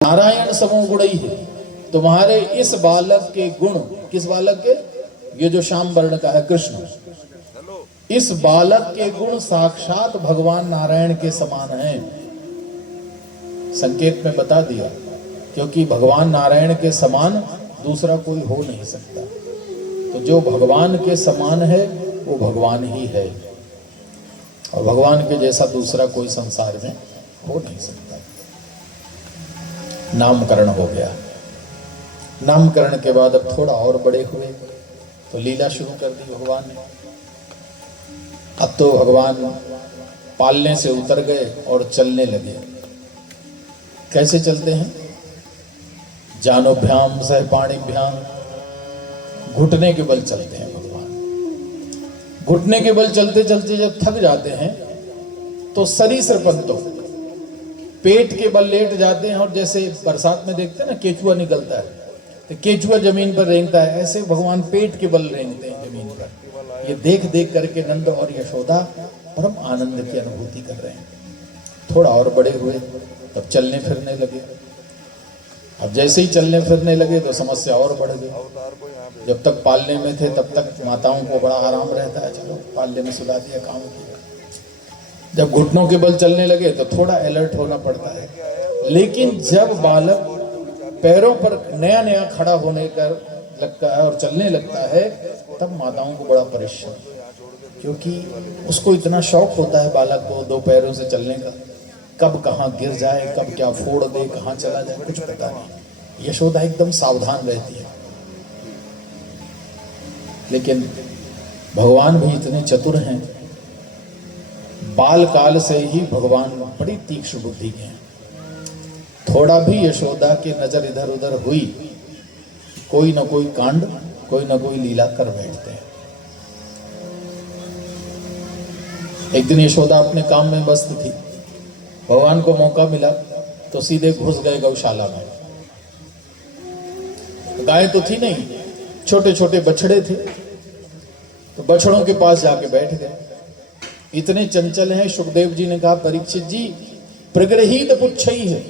नारायण समो गुणई है। तुम्हारे इस बालक के गुण, किस बालक के? ये जो श्याम वर्ण का है कृष्ण, इस बालक के गुण साक्षात भगवान नारायण के समान हैं। संकेत में बता दिया, क्योंकि भगवान नारायण के समान दूसरा कोई हो नहीं सकता। तो जो भगवान के समान है वो भगवान ही है, और भगवान के जैसा दूसरा कोई संसार में हो नहीं सकता। नामकरण हो गया। नामकरण के बाद अब थोड़ा और बड़े हुए तो लीला शुरू कर दी भगवान ने। अब तो भगवान पालने से उतर गए और चलने लगे। कैसे चलते हैं? जानोभ्याम सह पाणिभ्याम, घुटने के बल चलते हैं भगवान। घुटने के बल चलते चलते जब थक जाते हैं तो सरीसृपंतो, पेट के बल लेट जाते हैं, और जैसे बरसात में देखते हैं ना केचुआ निकलता है तो केचुआ जमीन पर रेंगता है, ऐसे भगवान पेट के बल रेंगते हैं जमीन पर। ये देख देख करके नंद और यशोदा परम आनंद की अनुभूति कर रहे हैं। थोड़ा और बड़े हुए तब चलने फिरने लगे। अब जैसे ही चलने फिरने लगे तो समस्या और बढ़ गई। जब तक पालने में थे तब तक माताओं को बड़ा आराम रहता है, चलो पालने में सुला दिया, काम किया। जब घुटनों के बल चलने लगे तो थोड़ा अलर्ट होना पड़ता है। लेकिन जब बालक पैरों पर नया नया खड़ा होने का लगता है और चलने लगता है, तब माताओं को बड़ा परेशान, क्योंकि उसको इतना शौक होता है बालक को दो पैरों से चलने का। कब कहाँ गिर जाए, कब क्या फोड़ दे, कहाँ चला जाए, कुछ पता नहीं। यशोदा एकदम सावधान रहती है। लेकिन भगवान भी इतने चतुर हैं, बाल काल से ही भगवान बड़ी तीक्ष्ण बुद्धि के हैं। थोड़ा भी यशोदा की नजर इधर उधर हुई, कोई ना कोई कांड, कोई ना कोई लीला कर बैठते हैं। एक दिन यशोदा अपने काम में व्यस्त थी, भगवान को मौका मिला तो सीधे घुस गए गौशाला में। गाय तो थी नहीं, छोटे छोटे बछड़े थे, तो बछड़ों के पास जाके बैठ गए। इतने चंचल हैं, सुखदेव जी ने कहा परीक्षित जी प्रगृहीत पुच्छई है।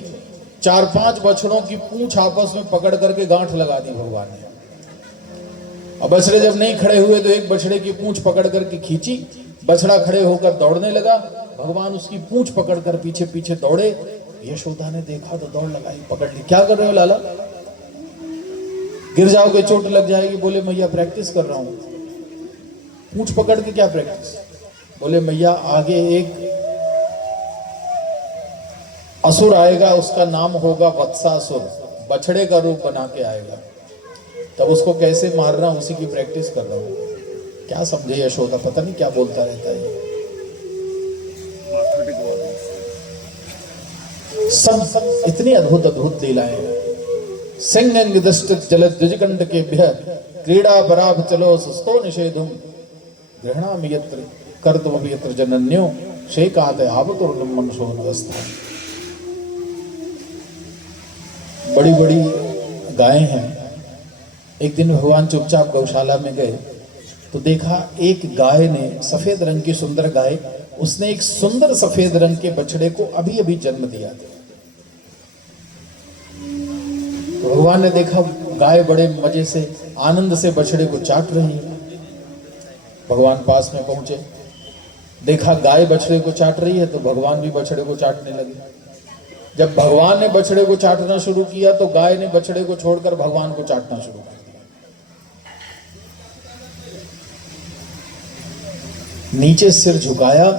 4-5 बछड़ों की पूंछ आपस में पकड़ करके गांठ लगा दी भगवान ने। अब बछड़े जब नहीं खड़े हुए तो एक बछड़े की पूंछ पकड़ करके खींची, बछड़ा खड़े होकर दौड़ने लगा, भगवान उसकी पूंछ पकड़कर पीछे पीछे दौड़े। यशोदा ने देखा तो दौड़ लगाई, पकड़ ली। क्या कर रहे हो लाला? गिर जाओगे, चोट लग जाएगी। बोले मैया प्रैक्टिस कर रहा हूं। पूंछ पकड़ के क्या प्रैक्टिस? बोले मैया आगे एक असुर आएगा, उसका नाम होगा वत्सासुर, बछड़े का रूप बना के आएगा, तब उसको कैसे मारना उसी की प्रैक्टिस कर रहा हूं। क्या समझे यशोदा, पता नहीं क्या बोलता रहता है। सब इतनी अद्भुत अद्भुत लीलाएं। सिंह दृष्ट जल द्विजकंड के क्रीड़ा पराभ चलो सुस्तो निषेधुम ग्रहणामि यत्र कर्तव्य यत्र जनन्यो शेकात आवतुर्नम मनसो नवस्था। बड़ी बड़ी गायें हैं। एक दिन भगवान चुपचाप गौशाला में गए तो देखा एक गाय ने, सफेद रंग की सुंदर गाय, उसने एक सुंदर सफेद रंग के बछड़े को अभी अभी जन्म दिया था। तो भगवान ने देखा गाय बड़े मजे से आनंद से बछड़े को चाट रही है। भगवान पास में पहुंचे, देखा गाय बछड़े को चाट रही है तो भगवान भी बछड़े को चाटने लगे। जब भगवान ने बछड़े को चाटना शुरू किया तो गाय ने बछड़े को छोड़कर भगवान को चाटना शुरू कर दिया। नीचे सिर झुकाया,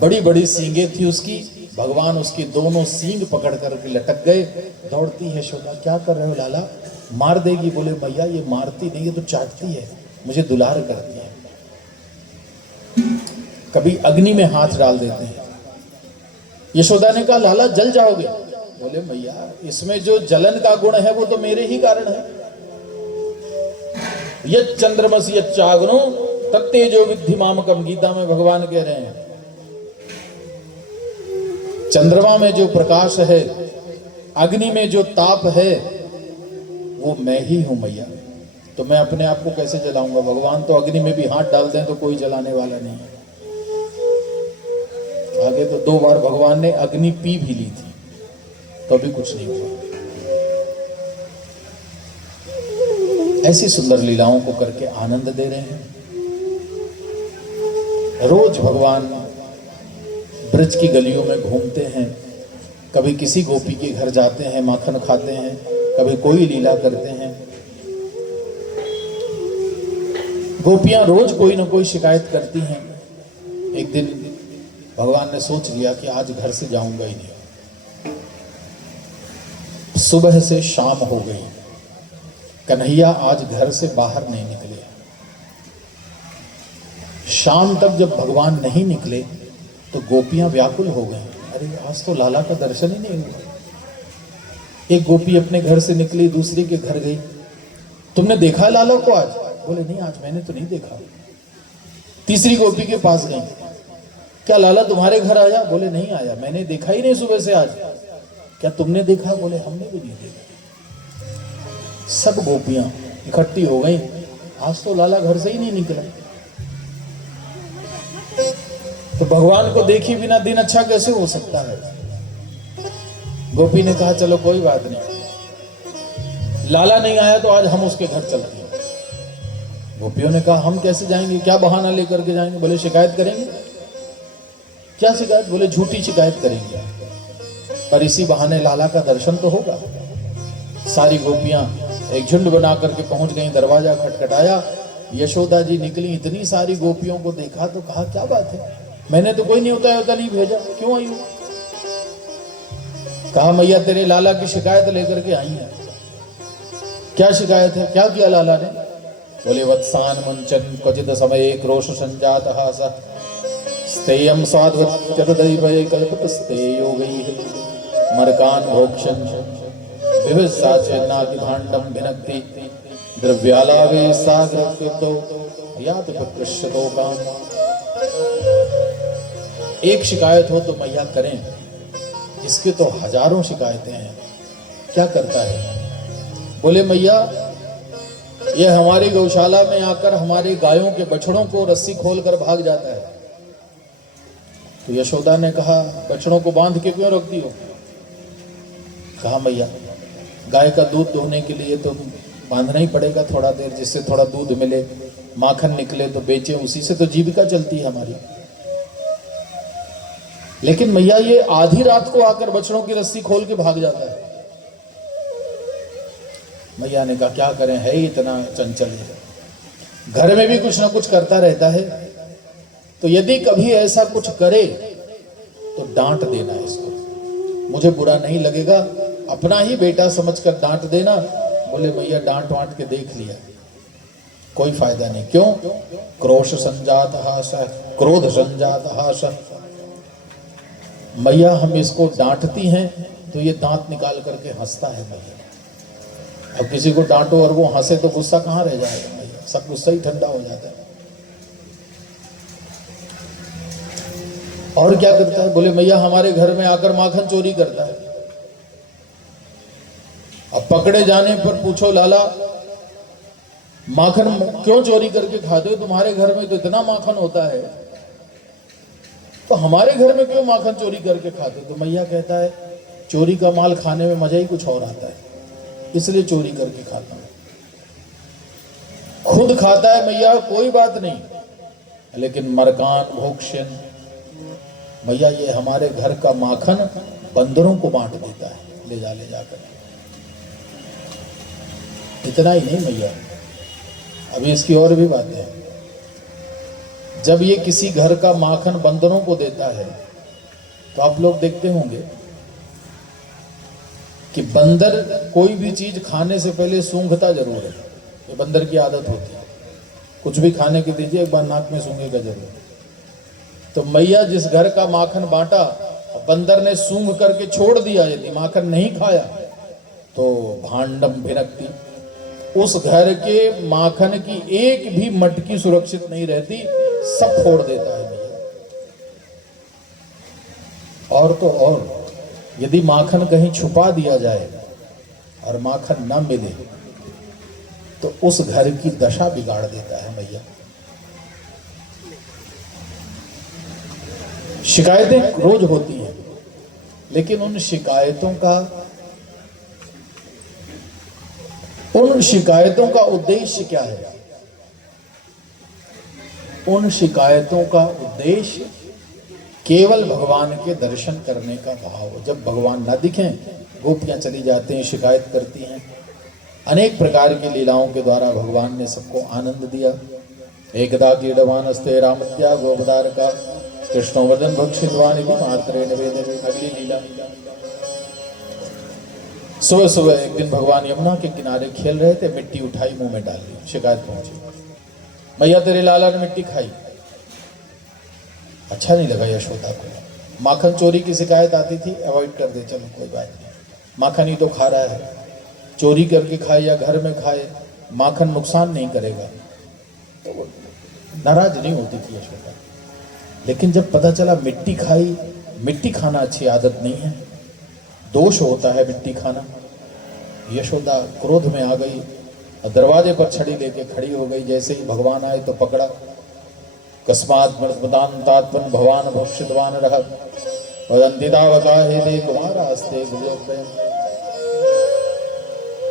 बड़ी बड़ी सींगे थी उसकी, भगवान उसकी दोनों सींग पकड़ करके लटक गए। दौड़ती है यशोदा, क्या कर रहे हो लाला, मार देगी? बोले मैया ये मारती नहीं, ये तो चाटती है, मुझे दुलार करती है। कभी अग्नि में हाथ डाल देते हैं। यशोदा ने कहा लाला जल जाओगे। बोले मैया इसमें जो जलन का गुण है वो तो मेरे ही कारण है। यत् चंद्रमस यत् चाग्नो तत्तेजो विद्धि मामकम, गीता में भगवान कह रहे हैं चंद्रमा में जो प्रकाश है, अग्नि में जो ताप है, वो मैं ही हूं मैया। तो मैं अपने आप को कैसे जलाऊंगा? भगवान तो अग्नि में भी हाथ डाल दें तो कोई जलाने वाला नहीं है। आगे तो 2 बार भगवान ने अग्नि पी भी ली थी। तो भी कुछ नहीं हुआ। ऐसी सुंदर लीलाओं को करके आनंद दे रहे हैं। रोज भगवान ब्रज की गलियों में घूमते हैं, कभी किसी गोपी के घर जाते हैं, माखन खाते हैं, कभी कोई लीला करते हैं। गोपियां रोज कोई ना कोई शिकायत करती हैं। एक दिन भगवान ने सोच लिया कि आज घर से जाऊंगा ही नहीं। सुबह से शाम हो गई, कन्हैया आज घर से बाहर नहीं निकले। शाम तक जब भगवान नहीं निकले तो गोपियां व्याकुल हो गई, अरे आज तो लाला का दर्शन ही नहीं हुआ। एक गोपी अपने घर से निकली, दूसरी के घर गई, तुमने देखा लाला को आज? बोले नहीं, आज मैंने तो नहीं देखा। तीसरी गोपी के पास गई, क्या लाला तुम्हारे घर आया? बोले नहीं आया, मैंने देखा ही नहीं सुबह से आज। क्या तुमने देखा? बोले हमने भी नहीं देखा। सब गोपियां इकट्ठी हो गई, आज तो लाला घर से ही नहीं निकला। तो भगवान को देखे बिना दिन अच्छा कैसे हो सकता है? गोपी ने कहा चलो कोई बात नहीं, लाला नहीं आया तो आज हम उसके घर चलते हैं। गोपियों ने कहा हम कैसे जाएंगे, क्या बहाना लेकर के जाएंगे? बोले शिकायत करेंगे। क्या शिकायत? बोले झूठी शिकायत करेंगे, पर इसी बहाने लाला का दर्शन तो होगा। सारी गोपियां एक झुंड बना करके पहुंच गई, दरवाजा खटखटाया, यशोदा जी निकली, इतनी सारी गोपियों को देखा तो कहा क्या बात है, मैंने तो कोई न्योता होता नहीं भेजा, क्यों आई हो? कहा मैया तेरे लाला की शिकायत लेकर के आई है। क्या शिकायत है? क्या किया लाला ने? बोले वत्सान मुंचन क्वचित समय क्रोश संजातः सः स्तेयं साध्वत्यतदैवये कल्पतस्तेयो गैः मर्कान् भोक्ष्यन् विविधसाचेन्नाति भाण्डं भिनक्ति द्रव्यालावे सागरकृतो याति प्रकृष्यतो काम। एक शिकायत हो तो मैया करें, इसके तो हजारों शिकायतें हैं, क्या करता है? बोले मैया ये हमारी गौशाला में आकर हमारी गायों के बछड़ों को रस्सी खोलकर भाग जाता है। तो यशोदा ने कहा बछड़ों को बांध के क्यों रखती हो? कहा मैया गाय का दूध दोहने के लिए तो बांधना ही पड़ेगा थोड़ा देर, जिससे थोड़ा दूध मिले, माखन निकले तो बेचे, उसी से तो जीविका चलती है हमारी। लेकिन मैया ये आधी रात को आकर बछड़ों की रस्सी खोल के भाग जाता है। मैया ने कहा क्या करें, है ही इतना चंचल है, घर में भी कुछ ना कुछ करता रहता है, तो यदि कभी ऐसा कुछ करे तो डांट देना इसको, मुझे बुरा नहीं लगेगा, अपना ही बेटा समझकर डांट देना। बोले मैया डांट वांट के देख लिया, कोई फायदा नहीं। क्यों? क्रोश संजातः सः क्रोध संजातः सः। मैया हम इसको डांटती हैं तो ये दांत निकाल करके हंसता है मैया। अब किसी को डांटो और वो हंसे तो गुस्सा कहाँ रह जाएगा मैया, सब गुस्सा ही ठंडा हो जाता है। और क्या करता है? बोले मैया हमारे घर में आकर माखन चोरी करता है। अब पकड़े जाने पर पूछो लाला माखन क्यों चोरी करके खाते हो, तुम्हारे घर में तो इतना माखन होता है, तो हमारे घर में क्यों माखन चोरी करके खाते हो? तो मैया कहता है चोरी का माल खाने में मजा ही कुछ और आता है, इसलिए चोरी करके खाता हूं। खुद खाता है मैया कोई बात नहीं, लेकिन मरकान भोक्ष्यन, मैया ये हमारे घर का माखन बंदरों को बांट देता है, ले जाकर। इतना ही नहीं मैया, अभी इसकी और भी बातें हैं। जब ये किसी घर का माखन बंदरों को देता है तो आप लोग देखते होंगे कि बंदर कोई भी चीज खाने से पहले सूंघता जरूर है, ये बंदर की आदत होती है। कुछ भी खाने के दीजिए एक बार नाक में सूंघेगा जरूर। तो मैया जिस घर का माखन बांटा, बंदर ने सूंघ करके छोड़ दिया, यदि माखन नहीं खाया तो भांडम भिनकती, उस घर के माखन की एक भी मटकी सुरक्षित नहीं रहती, सब फोड़ देता है मैया। और तो और यदि माखन कहीं छुपा दिया जाए और माखन न मिले तो उस घर की दशा बिगाड़ देता है मैया। शिकायतें रोज होती हैं, लेकिन उन शिकायतों का उद्देश्य क्या है? उन शिकायतों का उद्देश्य केवल भगवान के दर्शन करने का भाव। जब भगवान न दिखें, गोपियां चली जाती हैं, शिकायत करती हैं। अनेक प्रकार की लीलाओं के द्वारा भगवान ने सबको आनंद दिया। एकदा क्रीडमानस्ते रामत्या गोपदार का कृष्णोवर्धन भक्षितवान मात्रे निवेदन। अगली लीला, सुबह सुबह एक दिन भगवान यमुना के किनारे खेल रहे थे, मिट्टी उठाई मुंह में डाल ली। शिकायत पहुंची, मैया तेरे लाला ने मिट्टी खाई। अच्छा नहीं लगा यशोदा को। माखन चोरी की शिकायत आती थी, अवॉइड कर दे, चलो कोई बात नहीं, माखन ही तो खा रहा है, चोरी करके खाए या घर में खाए, माखन नुकसान नहीं करेगा, तो नाराज नहीं होती थी यशोदा। लेकिन जब पता चला मिट्टी खाई, मिट्टी खाना अच्छी आदत नहीं है, दोष होता है मिट्टी खाना, यशोदा क्रोध में आ गई, दरवाजे पर छड़ी लेके खड़ी हो गई। जैसे ही भगवान आए तो पकड़ा। कस्मात् मृतपदान्तात्मन् भवान भक्षितवान रह वदन्तिदावका हे दे कुमारास्ते गुलोपे।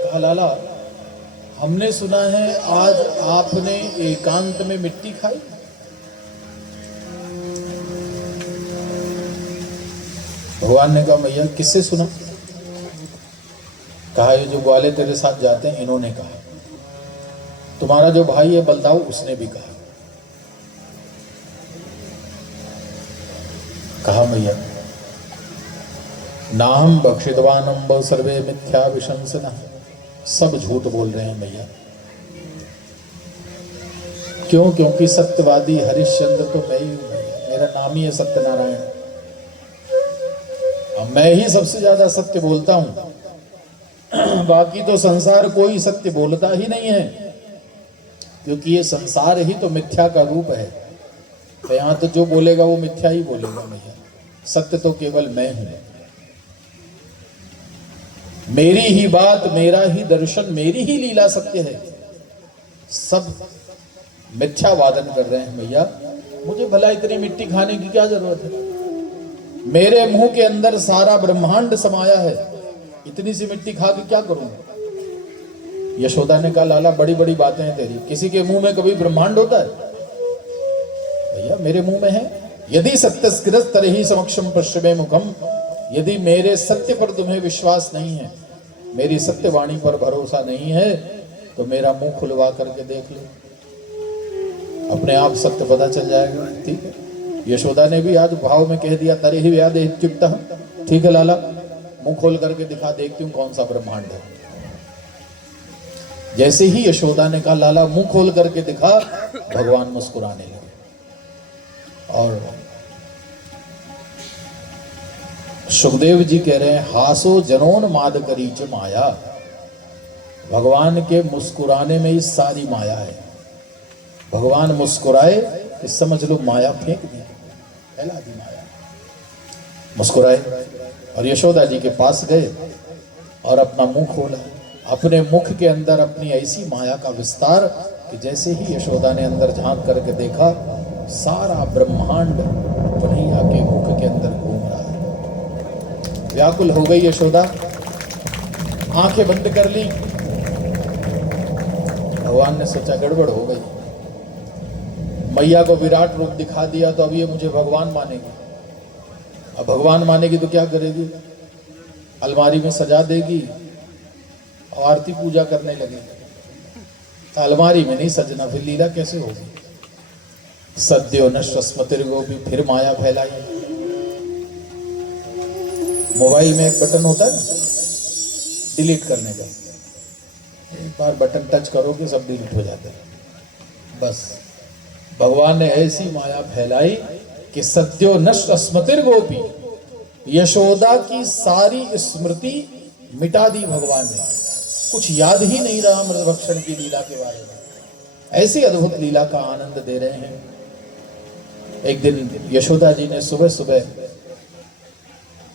कहा, लाला हमने सुना है आज आपने एकांत में मिट्टी खाई। भगवान ने कहा, मैया किससे सुना? कहा, ये जो ग्वाले तेरे साथ जाते हैं इन्होंने कहा, तुम्हारा जो भाई है बलदाऊ उसने भी कहा। कहा, मैया नाहम भक्षितवानम सर्वे मिथ्या विशंसना, सब झूठ बोल रहे हैं मैया। क्यों? क्योंकि सत्यवादी हरिश्चंद्र तो मैं ही हूं मैया, मेरा नाम ही है सत्यनारायण। अब मैं ही सबसे ज्यादा सत्य बोलता हूं, बाकी तो संसार कोई सत्य बोलता ही नहीं है, क्योंकि ये संसार ही तो मिथ्या का रूप है। तो यहां तो जो बोलेगा वो मिथ्या ही बोलेगा मैया, सत्य तो केवल मैं हूं। मेरी ही बात, मेरा ही दर्शन, मेरी ही लीला सत्य है। सब मिथ्या वादन कर रहे हैं मैया, मुझे भला इतनी मिट्टी खाने की क्या जरूरत है? मेरे मुंह के अंदर सारा ब्रह्मांड समाया है, इतनी सी मिट्टी खा के क्या करूं? यशोदा ने कहा, लाला बड़ी बड़ी बातें हैं तेरी, किसी के मुंह में कभी ब्रह्मांड होता है? भैया मेरे मुंह में है। यदि सत्यस्कृत तरहि समक्षम पश्चिमे मुखम, यदि मेरे सत्य पर तुम्हें विश्वास नहीं है, मेरी सत्यवाणी पर भरोसा नहीं है, तो मेरा मुंह खुलवा करके देख लो, अपने आप सत्य पता चल जाएगा। ठीक है, यशोदा ने भी आज भाव में कह दिया, तरे ही व्याद चित्ता। ठीक है लाला, मुंह खोल करके दिखा, देखती हूँ कौन सा ब्रह्मांड है। जैसे ही यशोदा ने कहा लाला मुंह खोल करके दिखा, भगवान मुस्कुराने लगे। और सुखदेव जी कह रहे हैं, हासो जनोन माद करीच माया। भगवान के मुस्कुराने में ही सारी माया है। भगवान मुस्कुराए कि समझ लो माया फेंक दी, फैला दी माया। मुस्कुराए और यशोदा जी के पास गए और अपना मुंह खोला। अपने मुख के अंदर अपनी ऐसी माया का विस्तार कि जैसे ही यशोदा ने अंदर झांक करके देखा, सारा ब्रह्मांड कन्हैया के मुख के अंदर घूम रहा है। व्याकुल हो गई यशोदा, आंखें बंद कर ली। भगवान ने सोचा गड़बड़ हो गई, मैया को विराट रूप दिखा दिया तो अब ये मुझे भगवान मानेगी। अब भगवान मानेगी तो क्या करेगी? अलमारी में सजा देगी और आरती पूजा करने लगेगी। तो अलमारी में नहीं सजना, फिर लीला कैसे होगी? सद्यो नश्व स्मृतिर्गोपी, फिर माया फैलाई। मोबाइल में एक बटन होता है ना डिलीट करने का, एक बार बटन टच करोगे सब डिलीट हो जाता है। बस भगवान ने ऐसी माया फैलाई कि सद्यो नश्व स्मृतिर्गोपी, यशोदा की सारी स्मृति मिटा दी भगवान ने। कुछ याद ही नहीं रहा मृतभक्षण की लीला के बारे में। ऐसी अद्भुत लीला का आनंद दे रहे हैं। एक दिन यशोदा जी ने सुबह सुबह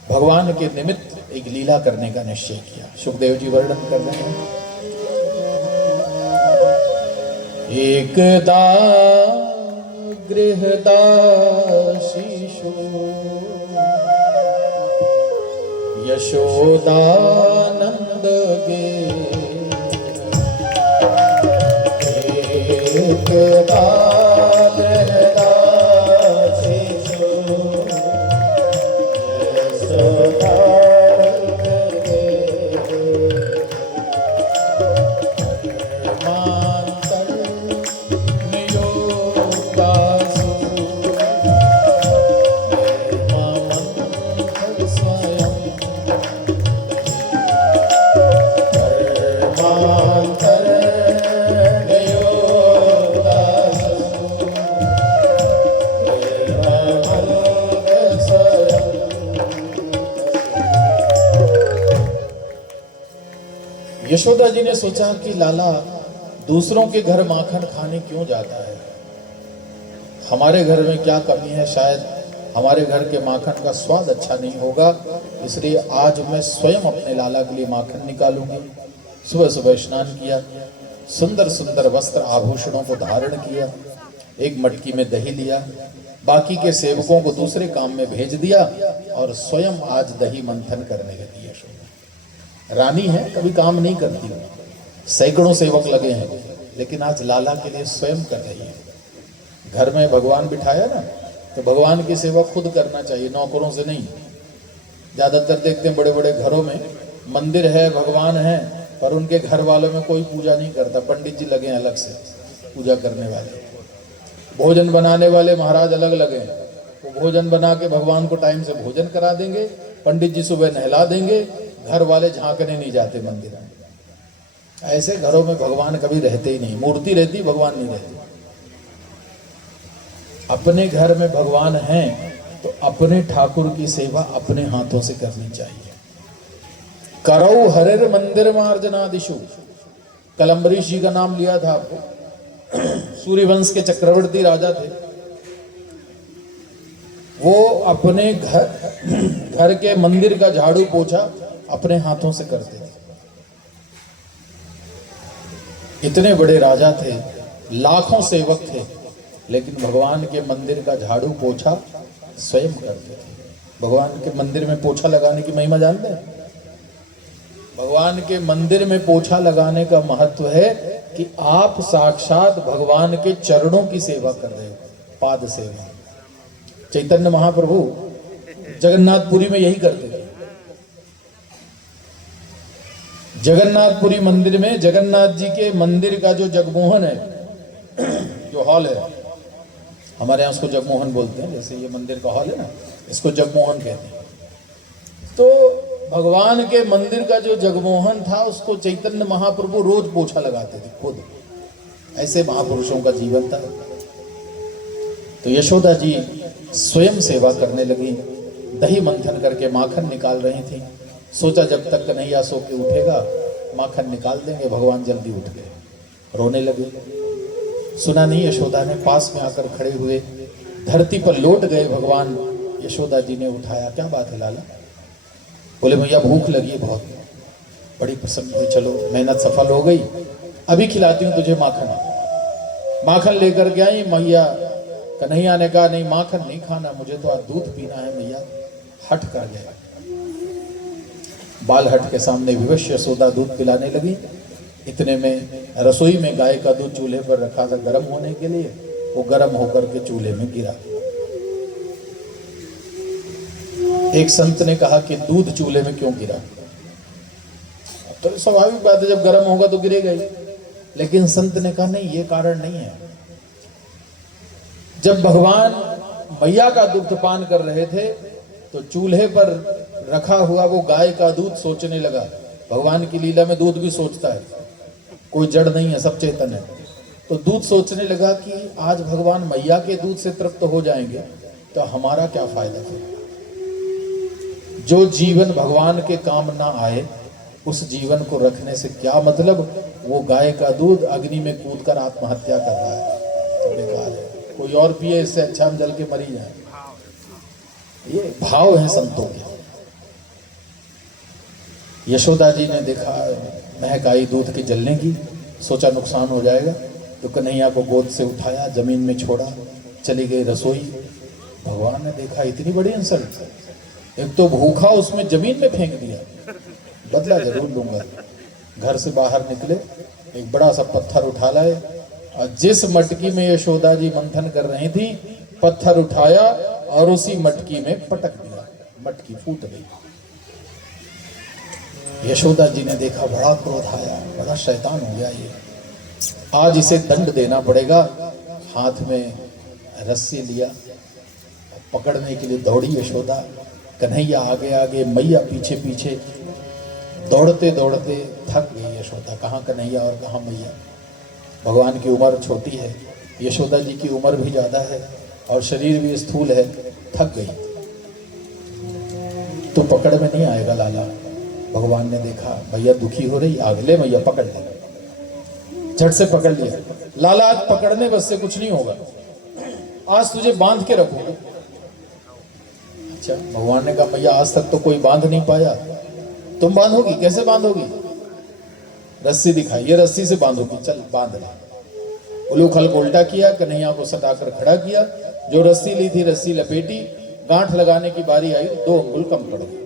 भगवान के निमित्त एक लीला करने का निश्चय किया। सुखदेव जी वर्णन कर रहे हैं, एकदा गृहदासीषु यशोदानंद गे एक बाल शिशु यशोदानंद गे मांतर नियोगासु मामंतर स्वयं मांतर नियोगासु मामंतर स्वयं। यशोदा जी ने सोचा कि लाला दूसरों के घर माखन खाने क्यों जाता है, हमारे घर में क्या कमी है, शायद हमारे घर के माखन का स्वाद अच्छा नहीं होगा, इसलिए आज मैं स्वयं अपने लाला के लिए माखन निकालूंगी। सुबह सुबह स्नान किया, सुंदर सुंदर वस्त्र आभूषणों को धारण किया, एक मटकी में दही लिया, बाकी के सेवकों को दूसरे काम में भेज दिया और स्वयं आज दही मंथन करने लगी। यशोदा रानी है, कभी काम नहीं करती, सैकड़ों सेवक लगे हैं, लेकिन आज लाला के लिए स्वयं कर रही है। घर में भगवान बिठाया ना, तो भगवान की सेवा खुद करना चाहिए, नौकरों से नहीं। ज्यादातर देखते हैं बड़े बड़े घरों में मंदिर है, भगवान है, पर उनके घर वालों में कोई पूजा नहीं करता, पंडित जी लगे हैं अलग से पूजा करने वाले, भोजन बनाने वाले महाराज अलग लगे हैं, वो भोजन बना के भगवान को टाइम से भोजन करा देंगे, पंडित जी सुबह नहला देंगे, घर वाले झांकने नहीं जाते मंदिर में। ऐसे घरों में भगवान कभी रहते ही नहीं, मूर्ति रहती, भगवान नहीं रहते। अपने घर में भगवान हैं तो अपने ठाकुर की सेवा अपने हाथों से करनी चाहिए। करौ हरिर मंदिर मार्जनादिशु, कल अम्बरीश जी का नाम लिया था आपको, सूर्यवंश के चक्रवर्ती राजा थे, वो अपने घर के मंदिर का झाड़ू पोछा अपने हाथों से करते थे। इतने बड़े राजा थे, लाखों सेवक थे, लेकिन भगवान के मंदिर का झाड़ू पोछा स्वयं करते थे। भगवान के मंदिर में पोछा लगाने की महिमा जानते हैं? भगवान के मंदिर में पोछा लगाने का महत्व है कि आप साक्षात भगवान के चरणों की सेवा कर रहे हो, पाद सेवा। चैतन्य महाप्रभु जगन्नाथपुरी में यही करते थे। जगन्नाथपुरी मंदिर में जगन्नाथ जी के मंदिर का जो जगमोहन है, जो हॉल है, हमारे यहाँ उसको जगमोहन बोलते हैं, जैसे ये मंदिर का हॉल है ना, इसको जगमोहन कहते हैं। तो भगवान के मंदिर का जो जगमोहन था, उसको चैतन्य महाप्रभु रोज पोछा लगाते थे खुद। ऐसे महापुरुषों का जीवन था। तो यशोदा जी स्वयं सेवा करने लगी, दही मंथन करके माखन निकाल रही थी। सोचा जब तक कन्हैया सो के उठेगा माखन निकाल देंगे। भगवान जल्दी उठ गए, रोने लगे। सुना नहीं यशोदा ने, पास में आकर खड़े हुए, धरती पर लौट गए भगवान। यशोदा जी ने उठाया, क्या बात है लाला? बोले भैया भूख लगी है बहुत। बड़ी प्रसन्न हुई, चलो मेहनत सफल हो गई, अभी खिलाती हूँ तुझे माखन। माखन लेकर के आई मैया। कन्हैया ने कहा नहीं माखन नहीं खाना, मुझे तो आज दूध पीना है मैया। हट कर गया, बाल हट के सामने विवश यशोदा दूध पिलाने लगी। इतने में रसोई में गाय का दूध चूल्हे पर रखा था गर्म होने के लिए, वो गर्म होकर के चूल्हे में गिरा। एक संत ने कहा कि दूध चूल्हे में क्यों गिरा? तो स्वाभाविक बात है, जब गर्म होगा तो गिरेगा ही। लेकिन संत ने कहा नहीं, ये कारण नहीं है। जब भगवान मैया का दुग्ध पान कर रहे थे तो चूल्हे पर रखा हुआ वो गाय का दूध सोचने लगा। भगवान की लीला में दूध भी सोचता है, कोई जड़ नहीं है, सब चेतन है। तो दूध सोचने लगा कि आज भगवान मैया के दूध से तृप्त हो जाएंगे तो हमारा क्या फायदा है। जो जीवन भगवान के काम ना आए उस जीवन को रखने से क्या मतलब। वो गाय का दूध अग्नि में कूदकर आत्महत्या कर रहा है, तो बेकार है। कोई और पिए, इससे अच्छा हम जल के मरी जाए। ये भाव है संतों के। यशोदा जी ने देखा महक आई दूध के जलने की, सोचा नुकसान हो जाएगा, तो कन्हैया को गोद से उठाया, जमीन में छोड़ा, चली गई रसोई। भगवान ने देखा इतनी बड़ी इंसल्ट, एक तो भूखा उसमें जमीन में फेंक दिया, बदला जरूर लूंगा। घर से बाहर निकले, एक बड़ा सा पत्थर उठा लाए और जिस मटकी में यशोदा जी मंथन कर रही थी, पत्थर उठाया और उसी मटकी में पटक दिया, मटकी फूट गई। यशोदा जी ने देखा, बड़ा क्रोध आया, बड़ा शैतान हो गया ये, आज इसे दंड देना पड़ेगा। हाथ में रस्सी लिया, पकड़ने के लिए दौड़ी यशोदा। कन्हैया आगे आगे, मैया पीछे पीछे, दौड़ते दौड़ते थक गई यशोदा। कहाँ कन्हैया और कहाँ मैया। भगवान की उम्र छोटी है, यशोदा जी की उम्र भी ज़्यादा है और शरीर भी स्थूल है, थक गई। तो पकड़ में नहीं आएगा लाला। भगवान ने देखा मैया दुखी हो रही, आगले मैया पकड़ ली, झट से पकड़ लिया। लाला आज पकड़ने बस से कुछ नहीं होगा, आज तुझे बांध के रखूंगा। अच्छा, भगवान ने कहा मैया आज तक तो कोई बांध नहीं पाया, तुम बांधोगी? कैसे बांधोगी? रस्सी दिखाई, ये रस्सी से बांधोगी, चल बांध ले। उलूखल को उल्टा किया, कन्हैया को सटाकर खड़ा किया, जो रस्सी ली थी रस्सी लपेटी, गांठ लगाने की बारी आई, 2 अंगुल कम कर दिया।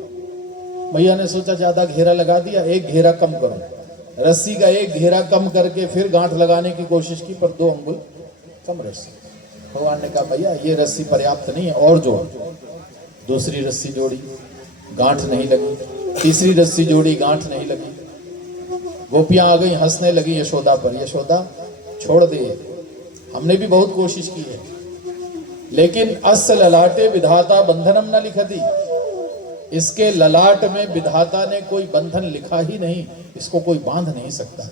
मैया ने सोचा ज्यादा घेरा लगा दिया, एक घेरा कम करो। रस्सी का एक घेरा कम करके फिर गांठ लगाने की कोशिश की, पर 2 अंगुल कम रस्सी। भगवान ने कहा भैया ये रस्सी पर्याप्त नहीं है, और जोड़। दूसरी रस्सी जोड़ी, गांठ नहीं लगी। तीसरी रस्सी जोड़ी, गांठ नहीं लगी। गोपियां आ गई, हंसने लगी यशोदा पर। यशोदा छोड़ दे, हमने भी बहुत कोशिश की है, लेकिन अस ललाटे विधाता बंधनम न लिखती। इसके ललाट में विधाता ने कोई बंधन लिखा ही नहीं, इसको कोई बांध नहीं सकता।